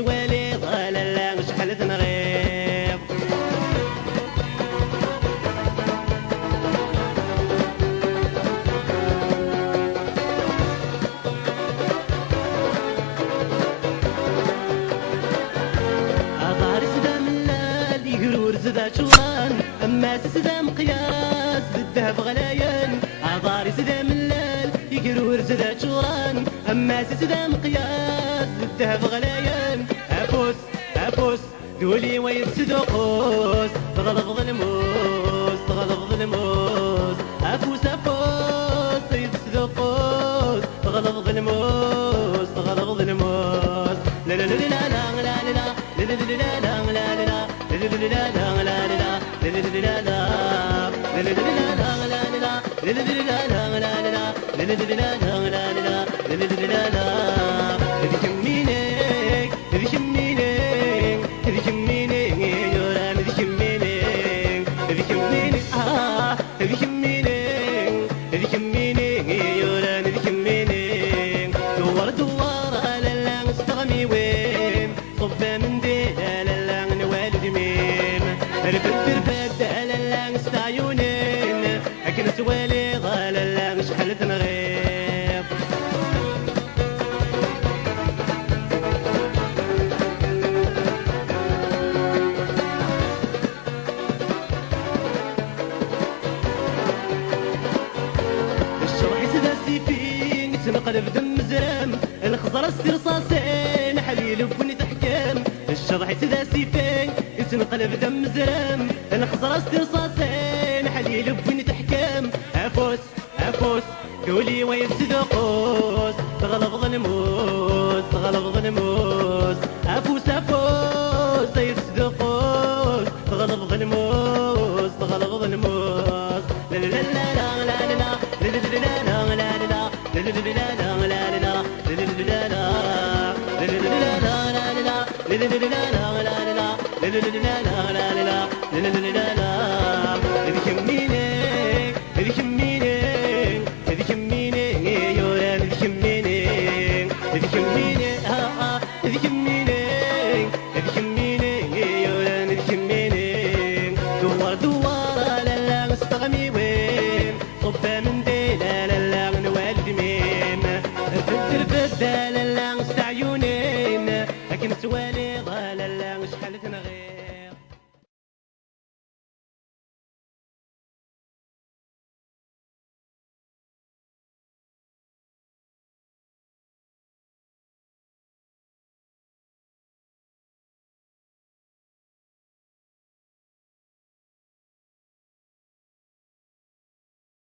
سوالي ضال شحال تنغيب أغار سدا ملال يقرور سدا شوران أما سدا مقياس بالذهب غلايان أغار سدا ملال يقرور سدا شوران أما سدا مقياس بالذهب غلايان أفوس دولي ويفسد قوس تغلظ الموس أفوس يفسد قوس تغلظ الموس لا لا لا لا لا لا لا لا لا لا سوالي ضال شحال تنغيب الشرح سدا السيفين تنقلب دم زرام الخضر رصاصين حليل بني تحكام الشرح سدا السيفين تنقلب دم زرام الخضر رصاصين حليل بني تحكام أفوس دولي ويفسد قوس